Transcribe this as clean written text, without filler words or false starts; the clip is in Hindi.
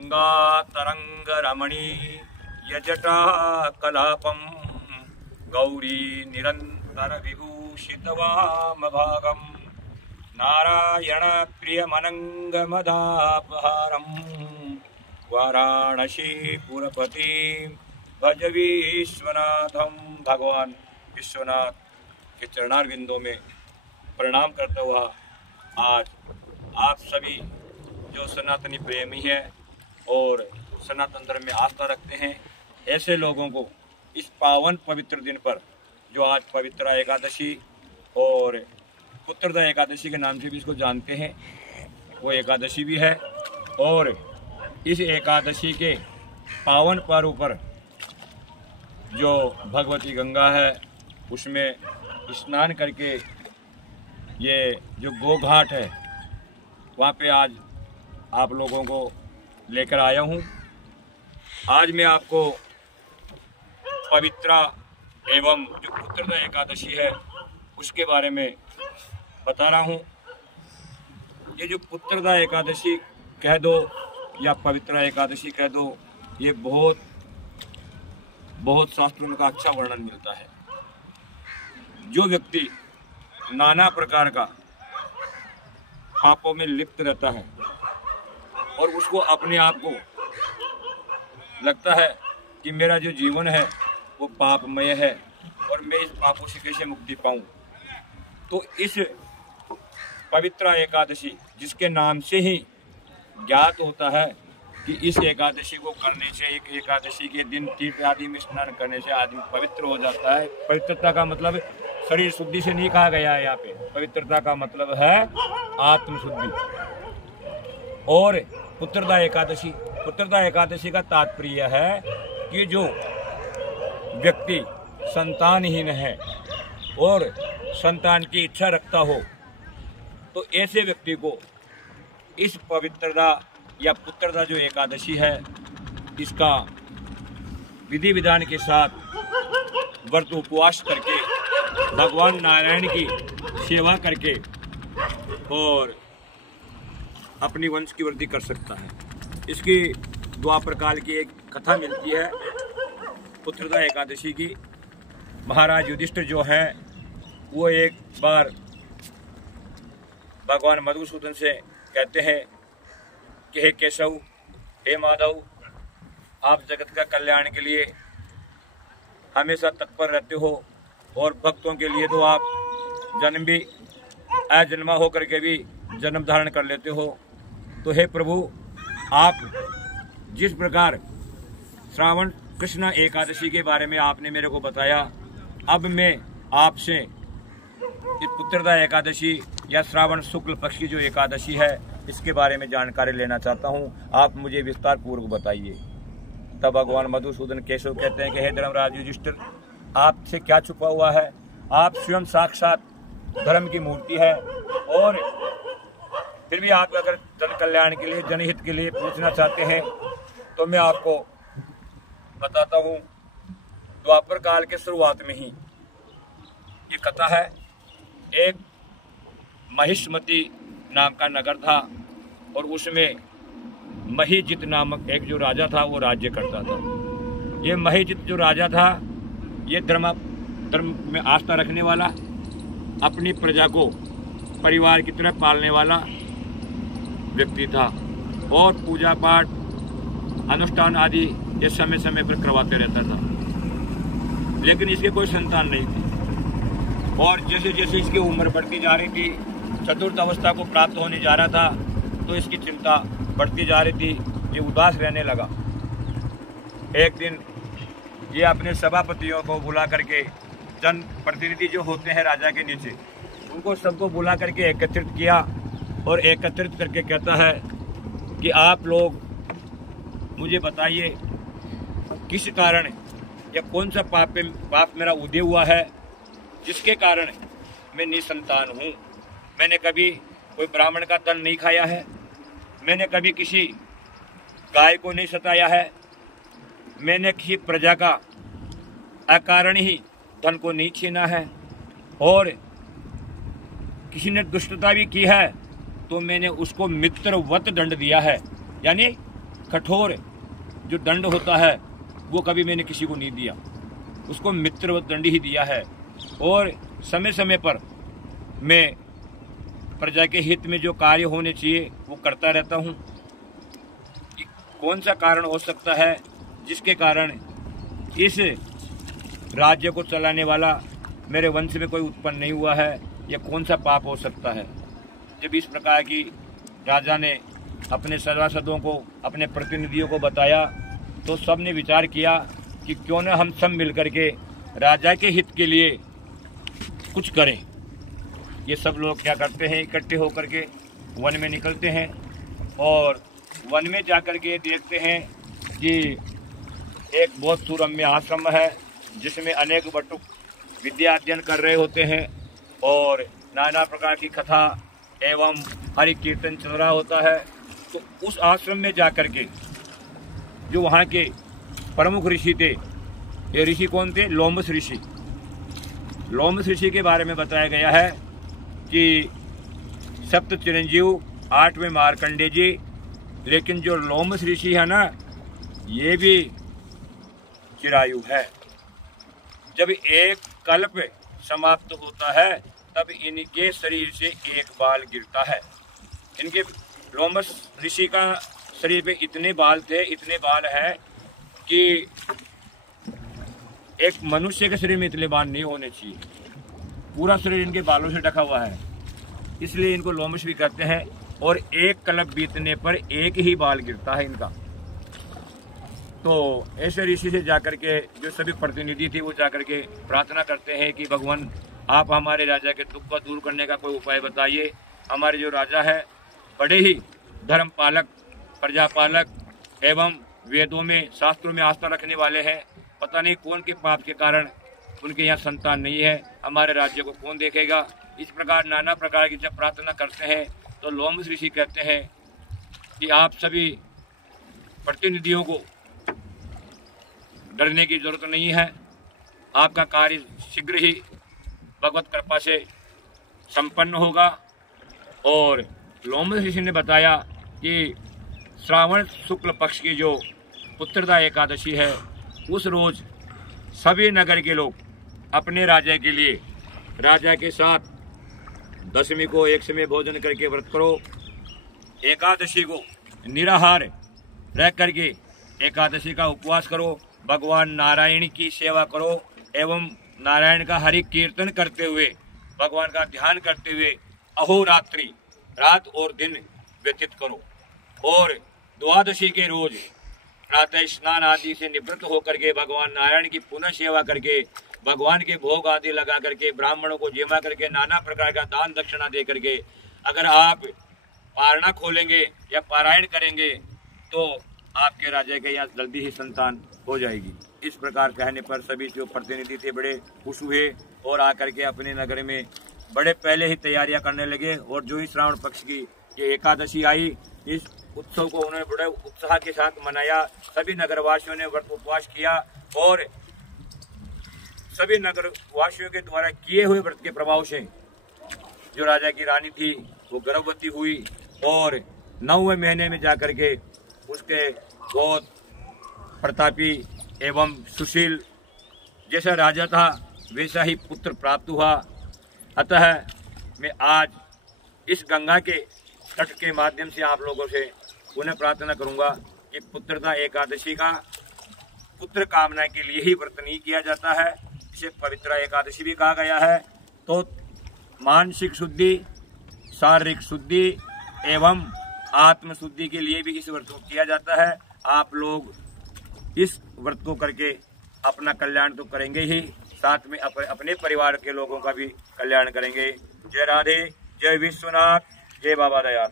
गंगातरंगरमणी यजटा कलापम गौरी निरंतर विभूषितवामभागम नारायण प्रियमनंगमदापहारम वाराणसी पुरपति भज विश्वनाथम। भगवान विश्वनाथ के चरणारविंदों में प्रणाम करता हुआ आज आप सभी जो सनातनी प्रेमी हैं और सनातन धर्म में आस्था रखते हैं, ऐसे लोगों को इस पावन पवित्र दिन पर, जो आज पवित्रा एकादशी और पुत्रदा एकादशी के नाम से भी इसको जानते हैं, वो एकादशी भी है। और इस एकादशी के पावन पर्व पर जो भगवती गंगा है उसमें स्नान करके ये जो गोघाट है वहाँ पे आज आप लोगों को लेकर आया हूँ। आज मैं आपको पवित्रा एवं जो पुत्रदा एकादशी है उसके बारे में बता रहा हूँ। ये जो पुत्रदा एकादशी कह दो या पवित्रा एकादशी कह दो, ये बहुत शास्त्रों का अच्छा वर्णन मिलता है। जो व्यक्ति नाना प्रकार का पापों में लिप्त रहता है और उसको अपने आप को लगता है कि मेरा जो जीवन है वो पापमय है और मैं इस पापों से कैसे मुक्ति पाऊं, तो इस पवित्रा एकादशी जिसके नाम से ही ज्ञात होता है कि इस एकादशी को करने से, एक एकादशी के दिन तीर्थ आदि में स्नान करने से आदमी पवित्र हो जाता है। पवित्रता का मतलब शरीर शुद्धि से नहीं कहा गया है, यहाँ पे पवित्रता का मतलब है आत्मशुद्धि। और पुत्रदा एकादशी का तात्पर्य है कि जो व्यक्ति संतानहीन है और संतान की इच्छा रखता हो, तो ऐसे व्यक्ति को इस पवित्रदा या पुत्रदा जो एकादशी है इसका विधि विधान के साथ व्रत उपवास करके भगवान नारायण की सेवा करके और अपनी वंश की वृद्धि कर सकता है। इसकी द्वापर काल की एक कथा मिलती है पुत्रदा एकादशी की। महाराज युधिष्ठिर जो है वो एक बार भगवान मधुसूदन से कहते हैं कि हे केशव, हे माधव, आप जगत का कल्याण के लिए हमेशा तत्पर रहते हो और भक्तों के लिए तो आप जन्म भी अजन्मा होकर के भी जन्म धारण कर लेते हो। तो हे प्रभु, आप जिस प्रकार श्रावण कृष्ण एकादशी के बारे में आपने मेरे को बताया, अब मैं आपसे इस पुत्रदा एकादशी या श्रावण शुक्ल पक्ष की जो एकादशी है इसके बारे में जानकारी लेना चाहता हूँ। आप मुझे विस्तार पूर्वक बताइए। तब भगवान मधुसूदन केशव कहते हैं कि हे धर्मराज युधिष्ठिर, आपसे क्या छुपा हुआ है? आप स्वयं साक्षात धर्म की मूर्ति है और फिर भी आप अगर जन कल्याण के लिए, जनहित के लिए पूछना चाहते हैं तो मैं आपको बताता हूँ। द्वापर काल के शुरुआत में ही ये कथा है। एक महिष्मति नाम का नगर था और उसमें महीजित नामक एक जो राजा था वो राज्य करता था। ये महीजित जो राजा था ये धर्म में आस्था रखने वाला, अपनी प्रजा को परिवार की तरह पालने वाला व्यक्ति था और पूजा पाठ अनुष्ठान आदि ये समय समय पर करवाते रहता था। लेकिन इसके कोई संतान नहीं थी और जैसे जैसे इसकी उम्र बढ़ती जा रही थी, चतुर्थ अवस्था को प्राप्त होने जा रहा था, तो इसकी चिंता बढ़ती जा रही थी। ये उदास रहने लगा। एक दिन ये अपने सभापतियों को बुला करके, जन प्रतिनिधि जो होते हैं राजा के नीचे, उनको सबको बुला करके एकत्रित किया और एकत्रित करके कहता है कि आप लोग मुझे बताइए किस कारण या कौन सा पाप मेरा उदय हुआ है जिसके कारण मैं निसंतान हूँ। मैंने कभी कोई ब्राह्मण का तन नहीं खाया है, मैंने कभी किसी गाय को नहीं सताया है, मैंने किसी प्रजा का अकारण ही धन को नहीं छीना है और किसी ने दुष्टता भी की है तो मैंने उसको मित्रवत दंड दिया है, यानी कठोर जो दंड होता है वो कभी मैंने किसी को नहीं दिया, उसको मित्र दंड ही दिया है। और समय समय पर मैं प्रजा के हित में जो कार्य होने चाहिए वो करता रहता हूँ। कौन सा कारण हो सकता है जिसके कारण इस राज्य को चलाने वाला मेरे वंश में कोई उत्पन्न नहीं हुआ है, या कौन सा पाप हो सकता है? जब इस प्रकार की राजा ने अपने सभासदों को, अपने प्रतिनिधियों को बताया, तो सब ने विचार किया कि क्यों न हम सब मिलकर के राजा के हित के लिए कुछ करें। ये सब लोग क्या करते हैं, इकट्ठे होकर के वन में निकलते हैं और वन में जाकर के देखते हैं कि एक बहुत सुरम्य आश्रम है जिसमें अनेक बटुक विद्या अध्ययन कर रहे होते हैं और नाना प्रकार की कथा एवं हरि कीर्तन चल रहा होता है। तो उस आश्रम में जाकर के जो वहाँ के प्रमुख ऋषि थे, ये ऋषि कौन थे? लोमस ऋषि। लोमस ऋषि के बारे में बताया गया है कि सप्त चिरंजीव 8वें मार्कंडे जी, लेकिन जो लोमस ऋषि है ना, ये भी चिरायु है। जब एक कल्प समाप्त होता है तब इनके शरीर से एक बाल गिरता है। इनके लोमस ऋषि का शरीर पे इतने बाल थे, इतने बाल हैं कि एक मनुष्य के शरीर में इतने बाल नहीं होने चाहिए। पूरा शरीर इनके बालों से ढका हुआ है, इसलिए इनको लोमस भी कहते हैं। और एक कल्प बीतने पर एक ही बाल गिरता है इनका। तो ऐसे ऋषि से जाकर के जो सभी प्रतिनिधि थे वो जाकर के प्रार्थना करते हैं कि भगवान आप हमारे राजा के दुख को दूर करने का कोई उपाय बताइए। हमारे जो राजा है बड़े ही धर्म पालक, प्रजापालक एवं वेदों में, शास्त्रों में आस्था रखने वाले हैं। पता नहीं कौन के पाप के कारण उनके यहाँ संतान नहीं है, हमारे राज्य को कौन देखेगा। इस प्रकार नाना प्रकार की जब प्रार्थना करते हैं तो लोमस ऋषि कहते हैं कि आप सभी प्रतिनिधियों को डरने की जरूरत नहीं है, आपका कार्य शीघ्र ही भगवत कृपा से संपन्न होगा। और लोमस ऋषि ने बताया कि श्रावण शुक्ल पक्ष की जो पुत्रदा एकादशी है, उस रोज सभी नगर के लोग अपने राजा के लिए, राजा के साथ दशमी को एक समय भोजन करके व्रत करो, एकादशी को निराहार रह करके एकादशी का उपवास करो, भगवान नारायण की सेवा करो एवं नारायण का हरि कीर्तन करते हुए, भगवान का ध्यान करते हुए अहोरात्रि रात और दिन व्यतीत करो। और द्वादशी के रोज प्रातः स्नान आदि से निवृत्त होकर के भगवान नारायण की पुनः सेवा करके, भगवान के भोग आदि लगा करके, ब्राह्मणों को जिमा करके, नाना प्रकार का दान दक्षिणा दे करके अगर आप पारणा खोलेंगे या पारायण करेंगे तो आपके राजा के यहाँ जल्दी ही संतान हो जाएगी। इस प्रकार कहने पर सभी जो प्रतिनिधि थे बड़े खुश हुए और आकर के अपने नगर में बड़े पहले ही तैयारियां करने लगे। और जो ही श्रावण पक्ष की ये एकादशी आई, इस उत्सव को उन्होंने बड़े उत्साह के साथ मनाया। सभी नगरवासियों ने व्रत उपवास किया और सभी नगरवासियों के द्वारा किए हुए व्रत के प्रभाव से जो राजा की रानी थी वो गर्भवती हुई और 9वें महीने में जाकर के उसके बहुत प्रतापी एवं सुशील जैसा राजा था वैसा ही पुत्र प्राप्त हुआ। अतः मैं आज इस गंगा के तट के माध्यम से आप लोगों से पुनः प्रार्थना करूंगा कि पुत्रदा एकादशी का पुत्र कामना के लिए ही व्रत नहीं किया जाता है, इसे पवित्र एकादशी भी कहा गया है। तो मानसिक शुद्धि, शारीरिक शुद्धि एवं आत्म शुद्धि के लिए भी इस व्रत को किया जाता है। आप लोग इस व्रत को करके अपना कल्याण तो करेंगे ही, साथ में अपने परिवार के लोगों का भी कल्याण करेंगे। जय राधे, जय विश्वनाथ, जय बाबा दयाल।